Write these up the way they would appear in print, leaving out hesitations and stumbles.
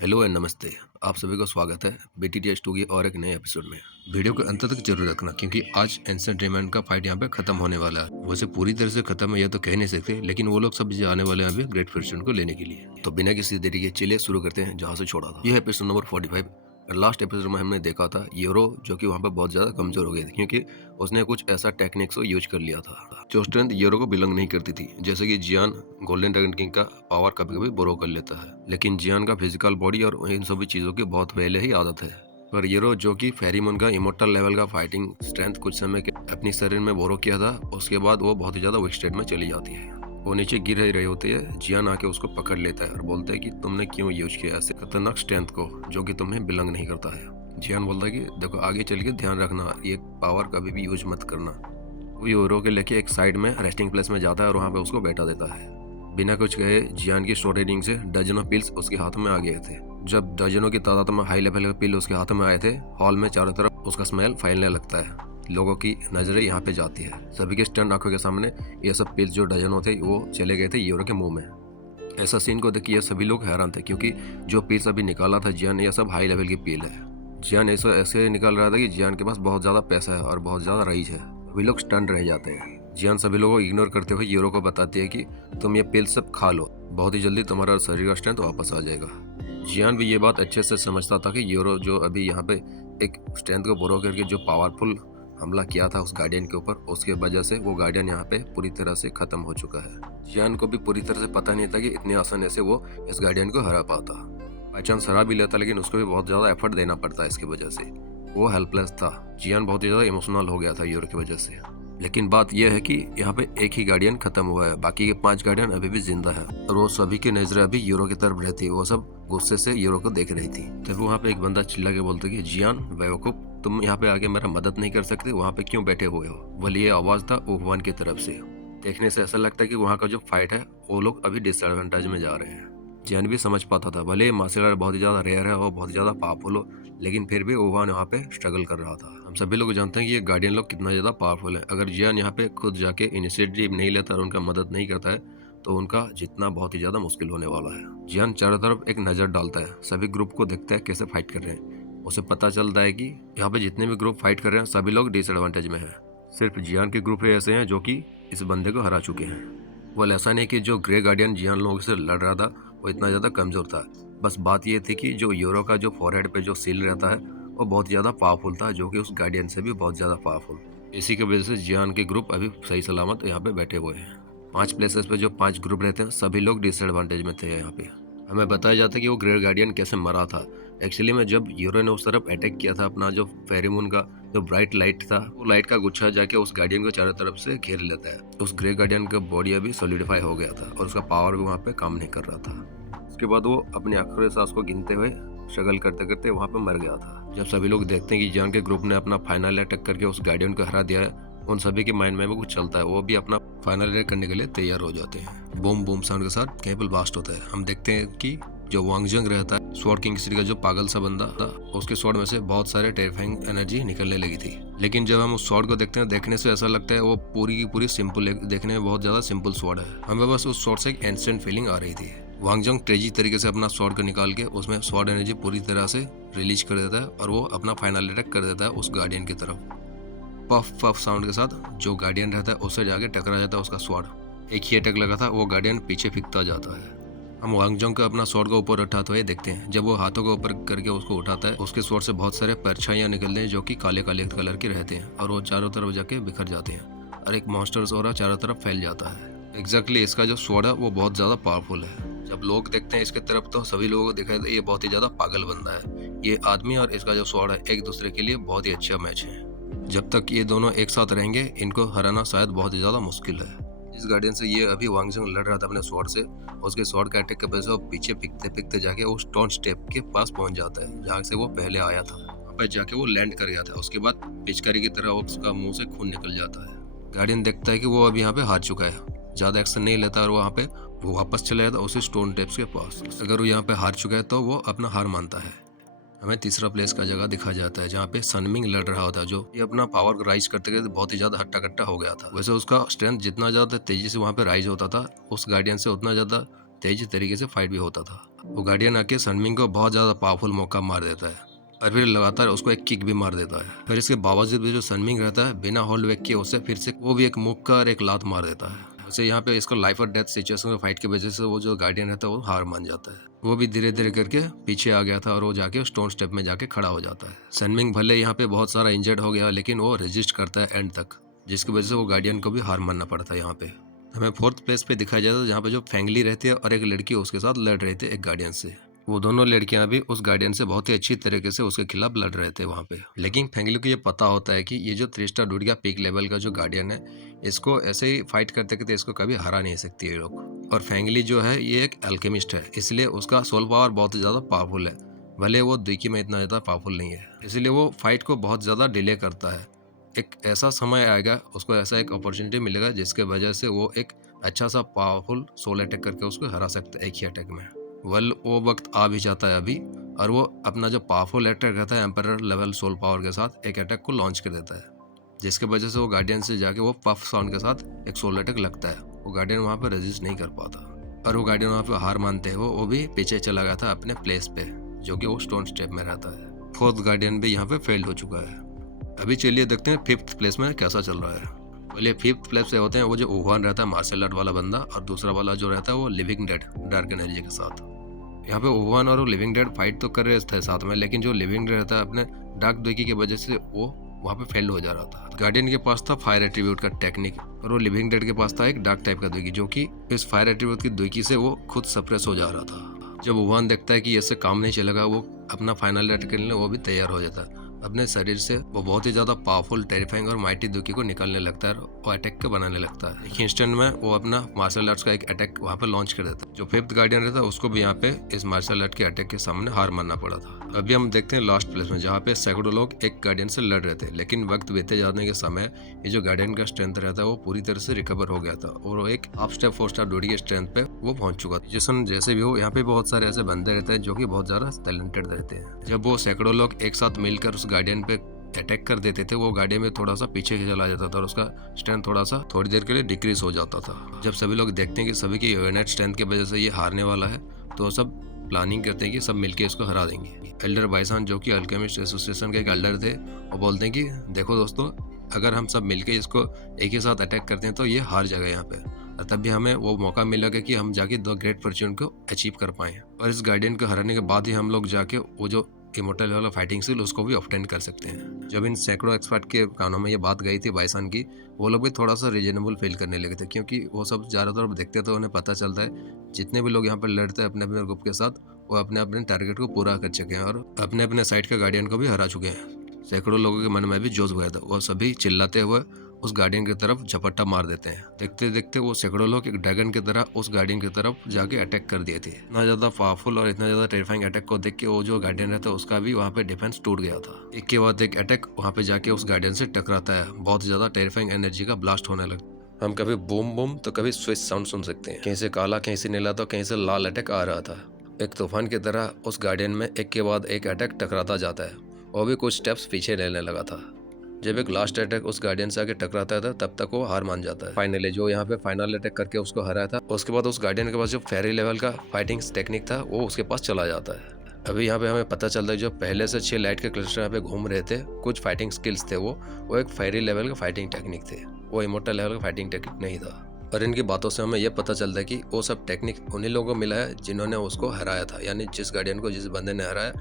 Hello and नमस्ते। आप सभी को स्वागत है BTTH2 की और एक नए एपिसोड में। वीडियो को अंत तक जरूर रखना क्योंकि आज एंसेंट रेमंड का फाइट यहाँ पे खत्म होने वाला है। वैसे पूरी तरह से खत्म है यह तो कह नहीं सकते, लेकिन वो लोग सब आने वाले हैं अभी ग्रेट फॉर्च्यून को लेने के लिए। तो बिना किसी देरी के चलिए शुरू करते हैं जहाँ से छोड़ा था। यह एपिसोड नंबर 45। लास्ट एपिसोड में हमने देखा था यूरो जो कि वहाँ पे बहुत ज्यादा कमजोर हो गए थे क्योंकि उसने कुछ ऐसा टेक्निक्स को यूज कर लिया था जो स्ट्रेंथ यूरो को बिलोंग नहीं करती थी। जैसे कि जियान गोल्डन ड्रैगन किंग का पावर कभी कभी बोरो कर लेता है, लेकिन जियान का फिजिकल बॉडी और इन सभी चीजों की बहुत पहले ही आदत है। पर यूरो जो कि फेरीमून का इमोर्टल लेवल का फाइटिंग स्ट्रेंथ कुछ समय के अपनी शरीर में बोरो किया था, उसके बाद वो बहुत ही ज्यादा वीक स्टेट में चली जाती है। वो नीचे गिर ही रही होती है, जियान आके उसको पकड़ लेता है और बोलता है कि तुमने क्यों यूज किया ऐसे खतरनाक स्ट्रेंथ को जो कि तुम्हें बिलोंग नहीं करता है। जियान बोलता है कि देखो आगे चल के ध्यान रखना, ये पावर कभी भी यूज मत करना। वो यूरो के लेके एक साइड में रेस्टिंग प्लेस में जाता है और वहाँ पे उसको बैठा देता है। बिना कुछ कहे जियान की स्टोरी रीडिंग से डजनों पिल्स उसके हाथ में आ गए थे। जब डजनों की तादाद में हाई लेवल के पिल उसके हाथ में आए थे, हॉल में चारों तरफ उसका स्मेल फैलने लगता है। लोगों की नजरें यहाँ पे जाती है। सभी के स्टन आंखों के सामने ये सब पिल्स जो डजनों थे वो चले गए थे यूरो के मुंह में। ऐसा सीन को देख के ये सभी लोग हैरान थे क्योंकि जो पिल्स अभी निकाला था जियान, ये सब हाई लेवल की पिल है। जियान ऐसा ऐसे निकाल रहा था कि जियान के पास बहुत ज्यादा पैसा है और बहुत ज्यादा रईस है। सभी लोग स्टन रह जाते हैं। जियान सभी लोगों को इग्नोर करते हुए यूरो को बताती है कि तुम ये पिल सब खा लो, बहुत ही जल्दी तुम्हारा शरीर का स्ट्रेंथ वापस आ जाएगा। जियान भी ये बात अच्छे से समझता था कि यूरो जो अभी यहाँ पे एक स्ट्रेंथ को बोरो करके जो पावरफुल हमला किया था उस गार्डियन के ऊपर, उसके वजह से वो गार्डियन यहाँ पे पूरी तरह से खत्म हो चुका है। जियान को भी पूरी तरह से पता नहीं था कि इतनी आसानी से वो इस गार्डियन को हरा पाता। बाई चांस हरा भी लेता, लेकिन उसको भी बहुत ज्यादा एफर्ट देना पड़ता है। इसकी वजह से वो हेल्पलेस था। जियान बहुत ही ज्यादा इमोशनल हो गया था यूरो की वजह से। लेकिन बात यह है कि यहाँ पे एक ही गार्डियन खत्म हुआ है, बाकी के 5 गार्डियन अभी भी जिंदा है और वो सभी की नजरें अभी यूरो की तरफ रहती है। वो सब गुस्से से यूरो को देख रही थी। तब वहाँ पे एक बंदा चिल्ला के बोलता कि जियान बेवकूफ, तुम यहाँ पे आके मेरा मदद नहीं कर सकते, वहाँ पे क्यों बैठे हुए हो। भले ये आवाज था ओहवान की तरफ से। देखने से ऐसा लगता है कि वहाँ का जो फाइट है वो लोग अभी डिसएडवांटेज में जा रहे हैं। जियान भी समझ पाता था, भले मार्शल आर्ट बहुत ही ज्यादा रेयर है और बहुत ही ज्यादा पावरफुल हो, लेकिन फिर भी ओहवान यहाँ पे स्ट्रगल कर रहा था। हम सभी लोग जानते हैं कि ये गार्डियन लोग कितना ज्यादा पावरफुल है। अगर जियान यहाँ पे खुद जाके इनिशिएटिव नहीं लेता और उनका मदद नहीं करता है तो उनका जितना बहुत ही ज्यादा मुश्किल होने वाला है। जियान चारों तरफ एक नजर डालता है, सभी ग्रुप को देखता है कैसे फाइट कर रहे हैं। उसे पता चलता है कि यहाँ पे जितने भी ग्रुप फाइट कर रहे हैं सभी लोग डिसएडवांटेज में है। सिर्फ जियान के ग्रुप ही ऐसे हैं जो कि इस बंदे को हरा चुके हैं। वो ऐसा नहीं कि जो ग्रे गार्डियन जियान लोगों से लड़ रहा था वो इतना ज्यादा कमजोर था। बस बात ये थी कि जो यूरो का जो फॉरहेड पे जो सील रहता है वो बहुत ज्यादा पावरफुल था, जो कि उस गार्डियन से भी बहुत ज्यादा पावरफुल। इसी की वजह से जियान के ग्रुप अभी सही सलामत यहाँ पे बैठे हुए हैं। 5 प्लेसेस पे जो 5 ग्रुप रहते हैं सभी लोग डिसएडवांटेज में थे। यहाँ पे हमें बताया जाता है कि वो ग्रेट गार्डियन कैसे मरा था। एक्चुअली में जब यूरो ने उस तरफ अटैक किया था, अपना जो फेरीमून का जो ब्राइट लाइट था, वो लाइट का गुच्छा जाके उस गार्डियन को चारों तरफ से घेर लेता है। उस ग्रे गार्डियन का बॉडी अभी सॉलिडिफाई हो गया था और उसका पावर भी वहाँ पे काम नहीं कर रहा था। उसके बाद वो अपनी आखिरी सांस को गिनते हुए स्ट्रगल करते करते वहाँ पे मर गया था। जब सभी लोग देखते हैं कि जियान के ग्रुप ने अपना फाइनल अटैक करके उस गार्डियन को हरा दिया है, उन सभी के माइंड में भी कुछ चलता है। वो भी अपना फाइनल अटैक करने के लिए तैयार हो जाते हैं। बूम बूम साउंड के साथ केबल ब्लास्ट होता है। हम देखते हैं कि जो वांगजंग रहता है, स्वॉर्ड किंग का जो पागल सा बंदा था, उसके स्वॉर्ड में से बहुत सारे टेरिफाइंग एनर्जी निकलने लगी थी। लेकिन जब हम उस स्वॉर्ड को देखते हैं, देखने से ऐसा लगता है वो पूरी की पूरी सिंपल, देखने में बहुत ज्यादा सिंपल स्वॉर्ड है। हमें बस उस स्वॉर्ड से एक इंस्टेंट फीलिंग आ रही थी। वांगजंग तेजी तरीके से अपना स्वॉर्ड को निकाल के उसमें स्वॉर्ड एनर्जी पूरी तरह से रिलीज कर देता है और वो अपना फाइनल अटैक कर देता है उस गार्डियन की तरफ। पफ पफ साउंड के साथ जो गार्डियन रहता है उससे जाके टकरा जाता है उसका स्वॉर्ड। एक ही अटैक लगा था, वो गार्डियन पीछे फिकता जाता है। हम वांगजोंग को अपना स्वॉर्ड को ऊपर उठाते हुए देखते हैं। जब वो हाथों को ऊपर करके उसको उठाता है, उसके स्वॉर्ड से बहुत सारे परछाइयां निकलते हैं जो कि काले काले कलर के रहते हैं और वो चारों तरफ जाके बिखर जाते हैं और एक मॉन्स्टर्स और चारों तरफ फैल जाता है। एग्जैक्टली इसका जो स्वॉर्ड है वो बहुत ज्यादा पावरफुल है। जब लोग देखते हैं इसके तरफ तो सभी लोगों को दिखाई दे ये बहुत ही ज्यादा पागल बंदा है। ये आदमी और इसका जो स्वॉर्ड है एक दूसरे के लिए बहुत ही अच्छा मैच है। जब तक ये दोनों एक साथ रहेंगे इनको हराना शायद बहुत ही ज्यादा मुश्किल है। इस गार्डियन से ये अभी वांगजंग लड़ रहा था अपने स्वॉर्ड से, उसके स्वॉर्ड का अटैक के वजह से वो पीछे पिकते पिकते जाके वो स्टोन स्टेप के पास पहुंच जाता है जहाँ से वो पहले आया था। वहाँ पर जाके वो लैंड कर गया था। उसके बाद पिचकारी की तरह उसका मुंह से खून निकल जाता है। गार्डियन देखता है कि वो अभी यहाँ पे हार चुका है, ज्यादा एक्शन नहीं लेता और वहाँ पे वो वापस चला जाता उसी स्टोन टेप्स के पास। अगर वो यहाँ पे हार चुका है तो वो अपना हार मानता है। हमें तीसरा प्लेस का जगह दिखा जाता है जहाँ पे सनमिंग लड़ रहा होता है, जो ये अपना पावर राइज करते करते बहुत ही ज्यादा हट्टा कट्टा हो गया था। वैसे उसका स्ट्रेंथ जितना ज्यादा तेजी से वहाँ पे राइज होता था, उस गार्डियन से उतना ज्यादा तेज तरीके से फाइट भी होता था। वो गार्डियन आके सनमिंग को बहुत ज़्यादा पावरफुल मौका मार देता है और फिर लगातार उसको एक किक भी मार देता है। फिर इसके बावजूद भी जो सनमिंग रहता है बिना होल्ड बैक किए उसे फिर से वो भी एक मुक्का और एक लात मार देता है। वैसे यहाँ पे इसको लाइफ और डेथ सिचुएशन में फाइट की वजह से वो जो गार्डियन रहता है वो हार मान जाता है। वो भी धीरे धीरे करके पीछे आ गया था और वो जाके स्टोन स्टेप में जाके खड़ा हो जाता है। सनमिंग भले यहाँ पे बहुत सारा इंजर्ड हो गया लेकिन वो रेजिस्ट करता है एंड तक, जिसकी वजह से वो गार्डियन को भी हार मानना पड़ता है। यहाँ पे हमें फोर्थ प्लेस पे दिखाया जाता है जहाँ पे जो फेंगली रहती है और एक लड़की उसके साथ लड़ रहे थे एक गार्डियन से। वो दोनों लड़कियां भी उस गार्डियन से बहुत ही अच्छी तरीके से उसके खिलाफ लड़ रहे थे वहाँ पे। लेकिन फेंगली को ये पता होता है कि ये जो 3 स्टार डूड गया पीक लेवल का जो गार्डियन है, इसको ऐसे ही फाइट करते करते इसको कभी हरा नहीं सकती ये लोग। और फेंगली जो है ये एक अल्केमिस्ट है, इसलिए उसका सोल पावर बहुत ज़्यादा पावरफुल है। भले वो दुकी में इतना ज़्यादा पावरफुल नहीं है, इसलिए वो फाइट को बहुत ज़्यादा डिले करता है। एक ऐसा समय आएगा, उसको ऐसा एक अपॉर्चुनिटी मिलेगा जिसके वजह से वो एक अच्छा सा पावरफुल सोल अटैक करके उसको हरा सकता है एक ही अटैक में। वो वक्त आ भी जाता है अभी, और वो अपना जो पावरफुल अटैक रहता है एम्परर लेवल सोल पावर के साथ एक अटैक को लॉन्च कर देता है, जिसके वजह से वो गार्डियन से जाके वो पफ साउंड के साथ एक सोल अटैक लगता है। वो गार्डियन वहाँ पे रेजिस्ट नहीं कर पाता और वो गार्डियन वहाँ पे हार मानते हैं। वो भी पीछे चला गया था अपने प्लेस पे, जो कि वो स्टोन स्टेप में रहता है। फोर्थ गार्डियन भी यहाँ पे फेल्ड हो चुका है। अभी चलिए देखते हैं फिफ्थ प्लेस में कैसा चल रहा है। पहले फिफ्थ प्लेस से होते हैं वो जो वुहान रहता है मार्शल आर्ट वाला बंदा, और दूसरा वाला जो रहता है वो लिविंग डेड डार्क एनर्जी के साथ। यहाँ पे वुहान और लिविंग डेड फाइट तो कर रहे थे साथ में, लेकिन जो लिविंग डेड रहता है अपने डार्क दुकी की वजह से वो वहाँ पे फेल हो जा रहा था। गार्डियन के पास था फायर एट्रीब्यूट का टेक्निक और वो लिविंग डेड के पास था एक डार्क टाइप का दुकी, जो कि इस फायर एट्रीब्यूट की दुकी से वो खुद सप्रेस हो जा रहा था। जब वुहान देखता है कि इससे काम नहीं चलेगा, वो अपना फाइनल अटैक करने वो भी तैयार हो जाता है। अपने शरीर से वो बहुत ही ज्यादा पावरफुल टेरिफाइंग और माइटी दुकी को निकालने लगता है और अटैक को बनाने लगता है। एक इंस्टेंट में वो अपना मार्शल आर्ट्स का एक अटैक वहाँ पे लॉन्च कर देता है। जो फिफ्थ गार्डियन रहता है उसको भी यहाँ पे इस मार्शल आर्ट के अटैक के सामने हार मानना पड़ा था। अभी हम देखते हैं लास्ट प्लेस में, जहाँ पे सैकड़ों लोग एक गार्डियन से लड़ रहे थे, लेकिन वक्त बीते जाने के समय ये जो गार्डियन का स्ट्रेंथ रहता है वो पूरी तरह से रिकवर हो गया था और वो एक हाफ स्टेप 4 स्टार डोडी के स्ट्रेंथ पे वो पहुंच चुका था। जिसन जैसे भी हो, यहाँ पे बहुत सारे ऐसे बंदे रहते हैं जो कि बहुत ज्यादा टैलेंटेड रहते हैं। जब वो सैकड़ों लोग एक साथ मिलकर उस गार्डियन पे अटैक कर देते थे, वो गार्डियन में थोड़ा सा पीछे चला जाता था और उसका स्ट्रेंथ थोड़ा सा थोड़ी देर के लिए डिक्रीज हो जाता था। जब सभी लोग देखते हैं कि सभी की यूनाइट स्ट्रेंथ की वजह से ये हारने वाला है, तो सब प्लानिंग करते हैं कि सब मिलके इसको हरा देंगे। एल्डर बाइसान जो कि अल्केमिस्ट एसोसिएशन के एक एल्डर थे, वो बोलते हैं कि देखो दोस्तों, अगर हम सब मिलके इसको एक ही साथ अटैक करते हैं तो ये हार जाएगा यहाँ पे। तब भी हमें वो मौका मिलेगा कि हम जाके द ग्रेट फॉर्च्यून को अचीव कर पाए, और इस गार्डियन को हराने के बाद ही हम लोग जाके वो जो इमोर्टल वाला फाइटिंग स्किल उसको भी ऑब्टेन कर सकते हैं। जब इन सैकड़ों एक्सपर्ट के कानों में ये बात गई थी बाइसान की, वो लोग भी थोड़ा सा रीजनेबल फील करने लगे थे, क्योंकि वो सब चारों तरफ देखते तो उन्हें पता चलता है जितने भी लोग यहाँ पर लड़ते हैं अपने अपने ग्रुप के साथ, वो अपने अपने टारगेट को पूरा कर चुके हैं और अपने अपने साइड के गार्डियन को भी हरा चुके हैं। सैकड़ों लोगों के मन में भी जोश भरा था, वो सभी चिल्लाते हुए उस गार्डियन की तरफ झपट्टा मार देते हैं। देखते देखते वो सैकड़ों लोग एक ड्रैगन की तरह उस गार्डियन की तरफ जाके अटैक कर दिए थे। इतना ज्यादा पावरफुल और इतना ज्यादा टेरिफाइंग अटैक को देख के वो जो गार्डियन रहता है उसका भी वहाँ पे डिफेंस टूट गया था। एक के बाद एक अटैक वहाँ पे जाके उस गार्डियन से टकराता है, बहुत ज्यादा टेरिफाइंग एनर्जी का ब्लास्ट होने लगता। हम कभी बूम बूम तो कभी स्विच साउंड सुन सकते हैं। कहीं से काला, कहीं से नीला, तो कहीं से लाल अटैक आ रहा था। एक तूफान की तरह उस गार्डियन में एक के बाद एक अटैक टकराता जाता है। वो भी कुछ स्टेप्स पीछे लेने लगा था। जब एक लास्ट अटैक उस गार्डियन से आके टकराता था, तब तक वो हार मान जाता है। फाइनली जो यहाँ पे फाइनल अटैक करके उसको हराया था, उसके बाद उस गार्डियन के पास जो फेरी लेवल का फाइटिंग टेक्निक था वो उसके पास चला जाता है। अभी यहाँ पे हमें पता चलता है जो पहले से 6 लाइट के क्लस्टर यहाँ पे घूम रहे थे, कुछ फाइटिंग स्किल्स थे, वो एक फेरी लेवल का फाइटिंग टेक्निक थे, वो इमोर्टल लेवल का फाइटिंग टेक्निक नहीं था। और इनकी बातों से हमें यह पता चलता है कि वो सब टेक्निक उन्हीं लोगों को मिला है जिन्होंने उसको हराया था, यानी जिस गार्डियन को जिस बंदे ने हराया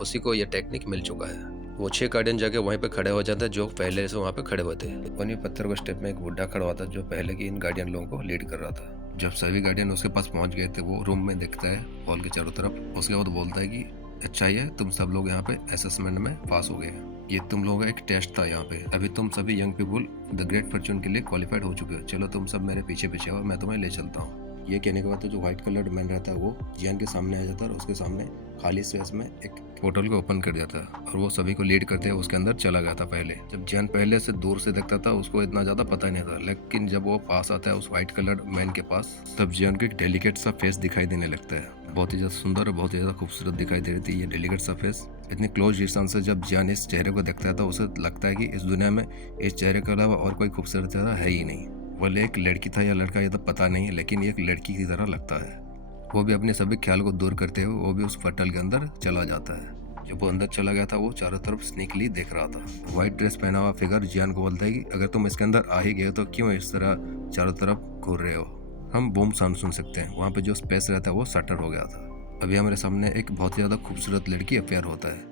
उसी को ये टेक्निक मिल चुका है। वो 6 गार्डियन जाके वहीं पे खड़े हो जाते हैं जो पहले से वहाँ पे खड़े हुए थे। उन्हीं पत्थर के स्टेप में एक बुढ़ा खड़ा हुआ था जो पहले की इन गार्डियन लोगों को लीड कर रहा था। जब सभी गार्डियन उसके पास पहुंच गए थे, वो रूम में दिखता है हॉल के चारों तरफ। उसके बाद बोलता है कि अच्छा ही है, तुम सब लोग यहाँ पे असेसमेंट में पास हो गए। ये तुम लोगों का एक टेस्ट था यहाँ पे। अभी तुम सभी young people the great Fortune के लिए क्वालिफाइड हो चुके हो। चलो तुम सब मेरे पीछे पीछे हो, मैं तुम्हें ले चलता हूँ। ये कहने के बाद तो जो व्हाइट कलर्ड मैन रहता है वो जियान के सामने आ जाता है और उसके सामने खाली स्पेस में एक पोर्टल को ओपन कर देता है और वो सभी को लीड करते हुए उसके अंदर चला गया था। पहले जब जियान पहले से दूर से देखता था उसको इतना ज्यादा पता नहीं था, लेकिन जब वो पास आता है उस व्हाइट कलर्ड मैन के पास, तब जियान को एक डेलिकेट सा फेस दिखाई देने लगता है। बहुत ही ज्यादा सुंदर और बहुत ही ज्यादा खूबसूरत दिखाई दे रही थी ये डेलिकेट सा फेस। इतनी क्लोज डिस्टेंस से जब जियान इस चेहरे को देखता है तो उसे लगता है कि इस दुनिया में इस चेहरे के अलावा और कोई खूबसूरत चेहरा है ही नहीं। भले एक लड़की था या लड़का ये तो पता नहीं, लेकिन ये एक लड़की की तरह लगता है। वो भी अपने सभी ख्याल को दूर करते हुए वो भी उस फटल के अंदर चला जाता है। जब वो अंदर चला गया था वो चारों तरफ स्नीकली देख रहा था। व्हाइट ड्रेस पहना हुआ फिगर जियान को बोलता है कि अगर तुम इसके अंदर आ ही गए हो तो क्यों इस तरह चारों तरफ घूर रहे हो। हम बूम साउंड सुन सकते हैं। वहाँ पे जो स्पेस रहता है वो शटर हो गया था। अभी हमारे सामने एक बहुत ही ज्यादा खूबसूरत लड़की अफेयर होता है।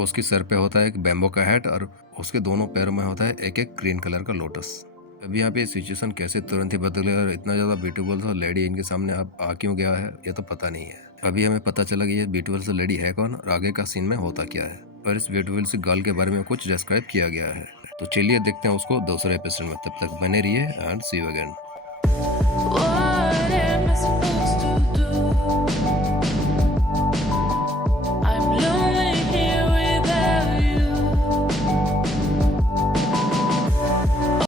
उसके सर पे होता है एक बैम्बो का हैट और उसके दोनों पैरों में होता है एक एक ग्रीन कलर का लोटस। अभी यहाँ पे सिचुएशन कैसे तुरंत ही बदले और इतना ज्यादा ब्यूटीफुल सा लेडी इनके सामने अब आ क्यों गया है ये तो पता नहीं है। अभी हमें पता चला कि ये ब्यूटीफुल सा लेडी है कौन और आगे का सीन में होता क्या है और इस ब्यूटीफुल सी गर्ल के बारे में कुछ डिस्क्राइब किया गया है। तो चलिए देखते हैं उसको दूसरे एपिसोड में। तब तक बने रहिए and see you again. What am I supposed